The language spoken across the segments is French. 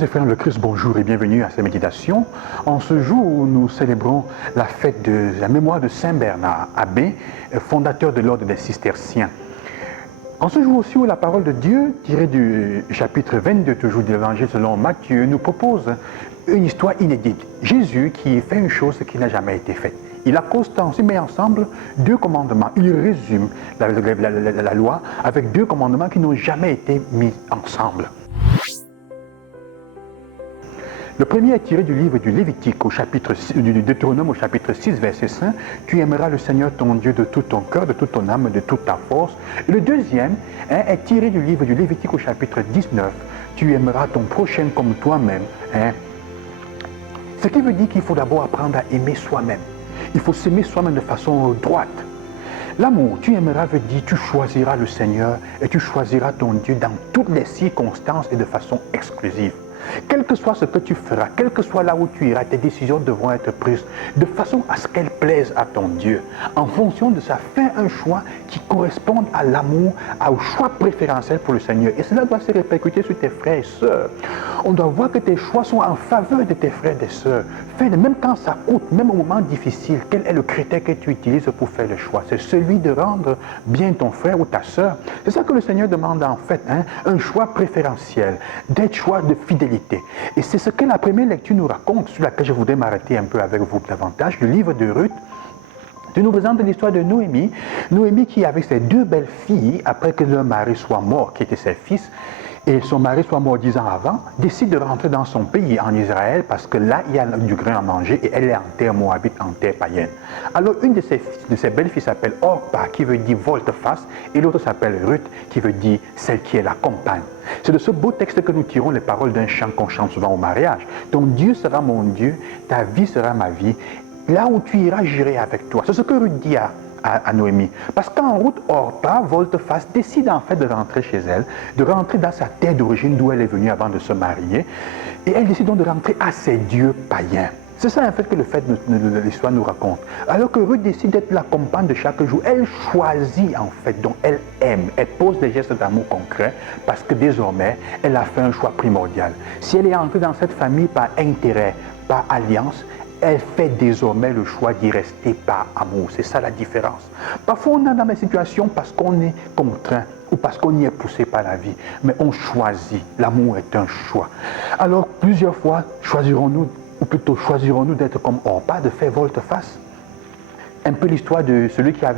Frères et frères, le Christ, bonjour et bienvenue à cette méditation. En ce jour où nous célébrons la fête de la mémoire de Saint Bernard, abbé, fondateur de l'ordre des Cisterciens. En ce jour aussi où la parole de Dieu, tirée du chapitre 22, toujours de l'Évangile selon Matthieu, nous propose une histoire inédite. Jésus qui fait une chose qui n'a jamais été faite. Il accoste, il met ensemble deux commandements. Il résume la loi avec deux commandements qui n'ont jamais été mis ensemble. Le premier est tiré du livre du Lévitique, du Deutéronome au chapitre 6, verset 5. Tu aimeras le Seigneur ton Dieu de tout ton cœur, de toute ton âme, de toute ta force. Et le deuxième est tiré du livre du Lévitique au chapitre 19. Tu aimeras ton prochain comme toi-même. Ce qui veut dire qu'il faut d'abord apprendre à aimer soi-même. Il faut s'aimer soi-même de façon droite. L'amour, tu aimeras veut dire tu choisiras le Seigneur et tu choisiras ton Dieu dans toutes les circonstances et de façon exclusive. Quel que soit ce que tu feras, quel que soit là où tu iras, tes décisions devront être prises de façon à ce qu'elles plaisent à ton Dieu. En fonction de ça, fais un choix qui corresponde à l'amour, au choix préférentiel pour le Seigneur. Et cela doit se répercuter sur tes frères et sœurs. On doit voir que tes choix sont en faveur de tes frères et sœurs. Fais-le même quand ça coûte, même au moment difficile. Quel est le critère que tu utilises pour faire le choix? C'est celui de rendre bien ton frère ou ta sœur. C'est ça que le Seigneur demande en fait, un choix préférentiel, des choix de fidélité. Et c'est ce que la première lecture nous raconte, sur laquelle je voudrais m'arrêter un peu avec vous davantage, le livre de Ruth. Tu nous présentes l'histoire de Noémie. Noémie qui, avec ses deux belles filles, après que leur mari soit mort, qui étaient ses fils, et son mari soit mort 10 ans avant, décide de rentrer dans son pays, en Israël, parce que là, il y a du grain à manger et elle est en terre moabite, en terre païenne. Alors, une de ses belles-filles s'appelle Orpa, qui veut dire volte-face, et l'autre s'appelle Ruth, qui veut dire celle qui est la compagne. C'est de ce beau texte que nous tirons les paroles d'un chant qu'on chante souvent au mariage. Ton Dieu sera mon Dieu, ta vie sera ma vie. Là où tu iras, j'irai avec toi. C'est ce que Ruth dit à Noémie. Parce qu'en route, Orpa, volte-face, décide en fait de rentrer chez elle, de rentrer dans sa terre d'origine d'où elle est venue avant de se marier. Et elle décide donc de rentrer à ses dieux païens. C'est ça en fait que le fait de l'histoire nous raconte. Alors que Ruth décide d'être la compagne de chaque jour, elle choisit en fait, donc elle aime, elle pose des gestes d'amour concrets parce que désormais, elle a fait un choix primordial. Si elle est entrée dans cette famille par intérêt, par alliance, elle fait désormais le choix d'y rester par amour. C'est ça la différence. Parfois, on est dans des situations parce qu'on est contraint ou parce qu'on y est poussé par la vie. Mais on choisit. L'amour est un choix. Alors, plusieurs fois, choisirons-nous d'être comme Orpa, de faire volte-face? Un peu l'histoire de celui qui n'a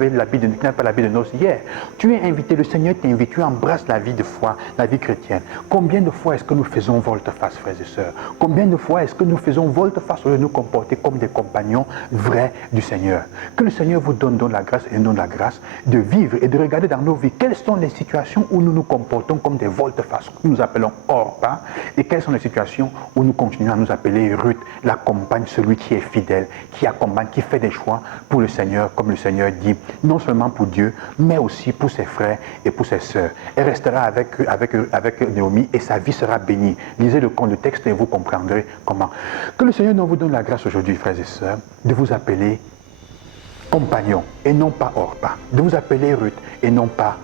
pas l'habit de noces hier. Tu es invité, le Seigneur t'invite, tu embrasses la vie de foi, la vie chrétienne. Combien de fois est-ce que nous faisons volte-face, frères et sœurs? Combien de fois est-ce que nous faisons volte-face au lieu de nous comporter comme des compagnons vrais du Seigneur? Que le Seigneur vous donne la grâce et nous donne la grâce de vivre et de regarder dans nos vies quelles sont les situations où nous nous comportons comme des volte-face, que nous appelons Orpa, et quelles sont les situations où nous continuons à nous appeler Ruth, la compagne, celui qui est fidèle, qui accompagne, qui fait des choix pour le Seigneur, comme le Seigneur dit, non seulement pour Dieu, mais aussi pour ses frères et pour ses sœurs. Elle restera avec Naomi et sa vie sera bénie. Lisez le texte et vous comprendrez comment. Que le Seigneur nous vous donne la grâce aujourd'hui, frères et sœurs, de vous appeler compagnons et non pas Orpa, de vous appeler Ruth et non pas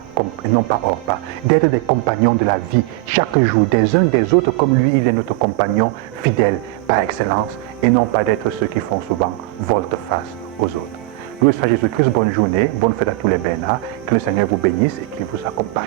Orpa, d'être des compagnons de la vie chaque jour, des uns des autres, comme lui, il est notre compagnon fidèle par excellence, et non pas d'être ceux qui font souvent volte-face aux autres. Loué soit Jésus-Christ, bonne journée, bonne fête à tous les Bernards, que le Seigneur vous bénisse et qu'il vous accompagne.